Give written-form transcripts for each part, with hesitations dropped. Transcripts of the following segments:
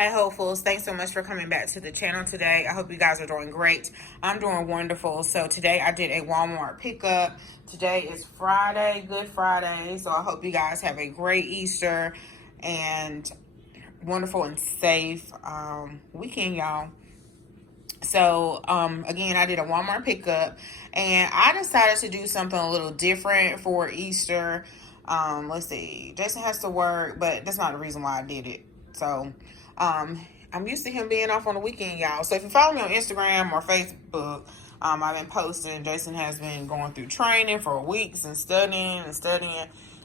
Hi, hopefuls. Thanks so much for coming back to the channel today. I hope you guys are doing great. I'm doing wonderful. So today I did a Walmart pickup. Today is Friday, Good Friday. So I hope you guys have a great Easter and wonderful and safe weekend, y'all. So again, I did a Walmart pickup and I decided to do something a little different for Easter. Let's see, Jason has to work, but that's not the reason why I did it. So I'm used to him being off on the weekend, y'all. So if you follow me on Instagram or Facebook, I've been posting. Jason has been going through training for weeks and studying,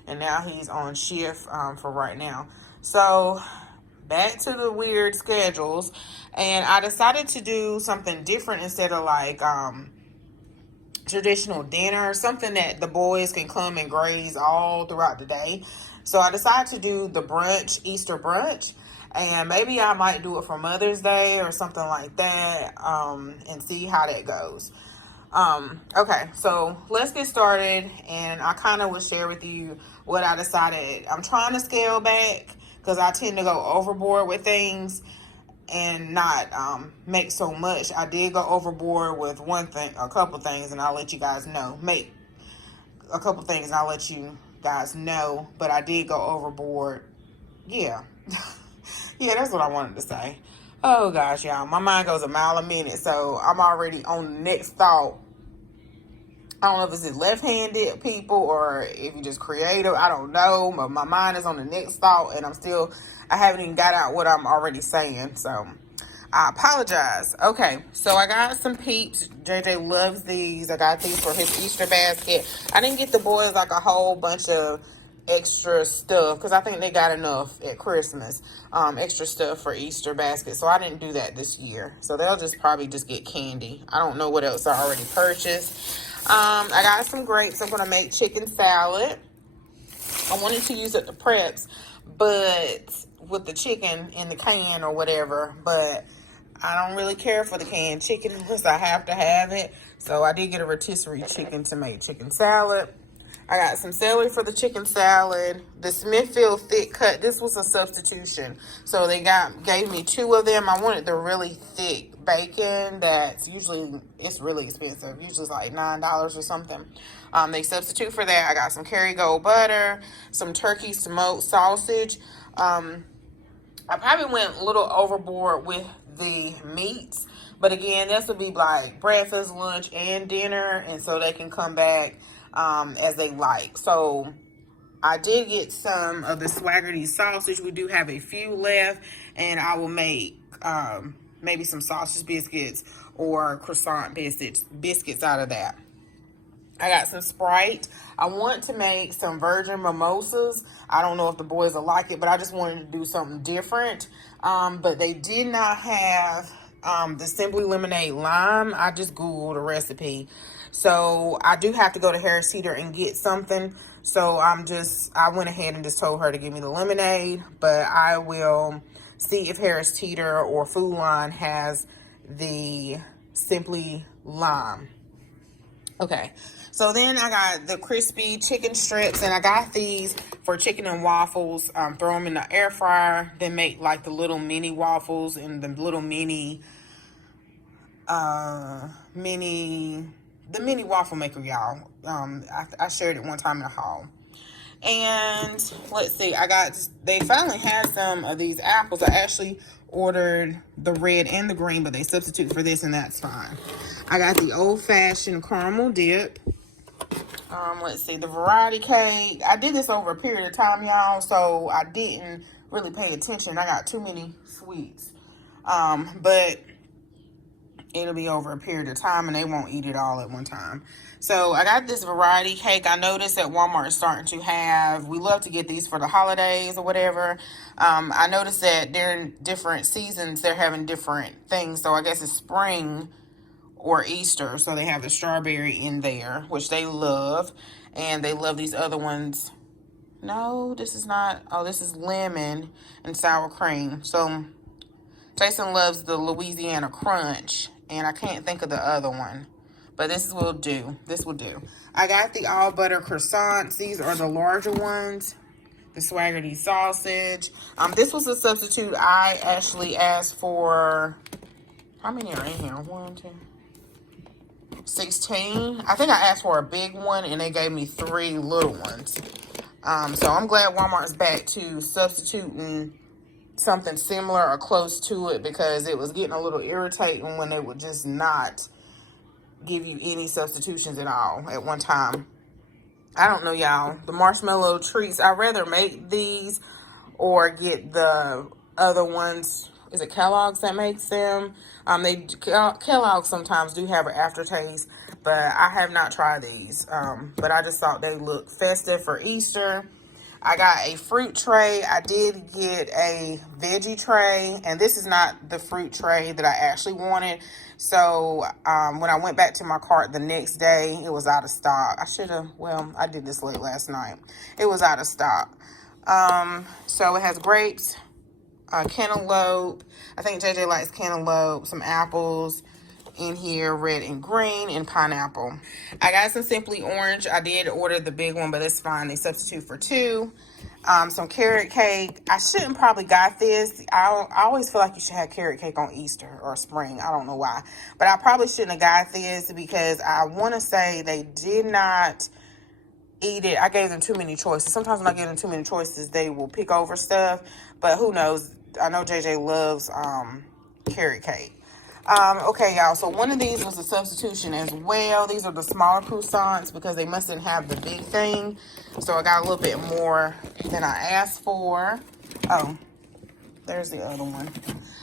and now he's on shift for right now. So back to the weird schedules, and I decided to do something different instead of like traditional dinner, something that the boys can come and graze all throughout the day. So I decided to do the brunch, Easter brunch, and maybe I might do it for Mother's Day or something like that, and see how that goes. Okay, so let's get started, and I kind of will share with you what I decided. I'm trying to scale back because I tend to go overboard with things and not make so much. I did go overboard with a couple things, and I'll let you guys know. Make a couple things, and I'll let you guys know. But I did go overboard. Yeah, yeah, that's what I wanted to say. Oh gosh, y'all, my mind goes a mile a minute, so I'm already on the next thought. I don't know if it's left-handed people or if you're just creative. I don't know, but my mind is on the next thought, and I haven't even got out what I'm already saying, so I apologize. Okay, so I got some Peeps. JJ loves these. I got these for his Easter basket. I didn't get the boys like a whole bunch of extra stuff because I think they got enough at Christmas, extra stuff for Easter basket, so I didn't do that this year. So they'll probably just get candy. I don't know what else I already purchased. I got some grapes. I'm gonna make chicken salad. I wanted to use it the preps, but with the chicken in the can or whatever, but I don't really care for the canned chicken unless I have to have it. So I did get a rotisserie chicken to make chicken salad. I got some celery for the chicken salad. The Smithfield thick cut, this was a substitution. So they gave me 2 of them. I wanted the really thick bacon it's really expensive. Usually it's like $9 or something. They substitute for that. I got some Kerrygold butter, some turkey smoked sausage. I probably went a little overboard with the meats, but again, this would be like breakfast, lunch, and dinner, and so they can come back as they like. So I did get some of the Swaggerty sausage. We do have a few left, and I will make maybe some sausage biscuits or croissant biscuits out of that. I got some Sprite. I want to make some virgin mimosas. I don't know if the boys will like it, but I just wanted to do something different. But they did not have the Simply Lemonade Lime. I just Googled a recipe. So I do have to go to Harris Teeter and get something. So I went ahead and just told her to give me the lemonade. But I will see if Harris Teeter or Food Line has the Simply Lime. Okay, so then I got the crispy chicken strips, and I got these for chicken and waffles. Throw them in the air fryer, then make like the little mini waffles and the little mini waffle maker, y'all. I shared it one time in the haul. And let's see, they finally had some of these apples. I actually ordered the red and the green, but they substitute for this, and that's fine. I got the old-fashioned caramel dip. Let's see, the variety cake. I did this over a period of time, y'all, so I didn't really pay attention. I got too many sweets. But it'll be over a period of time, and they won't eat it all at one time. So I got this variety cake. I noticed that Walmart is starting to have, we love to get these for the holidays or whatever. I noticed that during different seasons, they're having different things. So I guess it's spring or Easter. So they have the strawberry in there, which they love. And they love these other ones. No, this is not. Oh, this is lemon and sour cream. So Jason loves the Louisiana Crunch, and I can't think of the other one, but this will do. This will do. I got the all butter croissants. These are the larger ones. the Swaggerty sausage. This was a substitute I actually asked for. How many are in here? 1, 2, 16. I think I asked for a big one and they gave me 3 little ones. So I'm glad Walmart's back to substituting something similar or close to it, because it was getting a little irritating when they would just not give you any substitutions at all at one time. I don't know, y'all. The Marshmallow Treats, I'd rather make these or get the other ones. Is it Kellogg's that makes them? Kellogg's sometimes do have an aftertaste, but I have not tried these. But I just thought they looked festive for Easter. I got a fruit tray. I did get a veggie tray, and this is not the fruit tray that I actually wanted. So when I went back to my cart the next day, it was out of stock. I did this late last night. It was out of stock. So it has grapes, cantaloupe. I think JJ likes cantaloupe, some apples in here, red and green, and pineapple. I got some Simply Orange. I did order the big one, but it's fine. They substitute for 2. Some carrot cake. I shouldn't probably got this. I always feel like you should have carrot cake on Easter or spring. I don't know why. But I probably shouldn't have got this because I want to say they did not eat it. I gave them too many choices. Sometimes when I give them too many choices, they will pick over stuff. But who knows? I know JJ loves carrot cake. Okay, y'all, so one of these was a substitution as well. These are the smaller croissants because they mustn't have the big thing. So I got a little bit more than I asked for. Oh, there's the other one.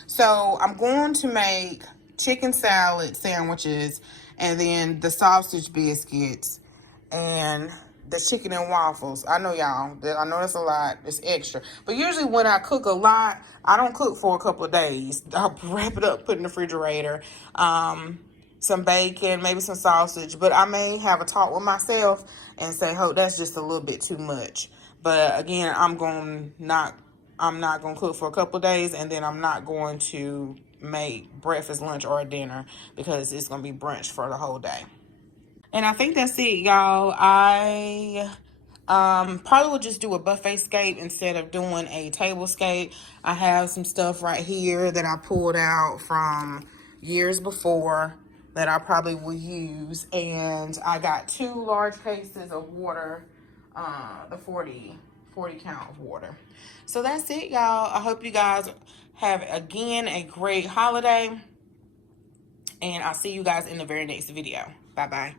So I'm going to make chicken salad sandwiches and then the sausage biscuits and the chicken and waffles. I know, y'all, I know that's a lot. It's extra. But usually when I cook a lot, I don't cook for a couple of days. I'll wrap it up, put it in the refrigerator. Some bacon, maybe some sausage. But I may have a talk with myself and say, oh, that's just a little bit too much. But again, I'm not going to cook for a couple of days, and then I'm not going to make breakfast, lunch, or dinner because it's going to be brunch for the whole day. And I think that's it, y'all. I probably will just do a buffet scape instead of doing a table scape. I have some stuff right here that I pulled out from years before that I probably will use. And I got 2 large cases of water, the 40 count of water. So that's it, y'all. I hope you guys have, again, a great holiday. And I'll see you guys in the very next video. Bye-bye.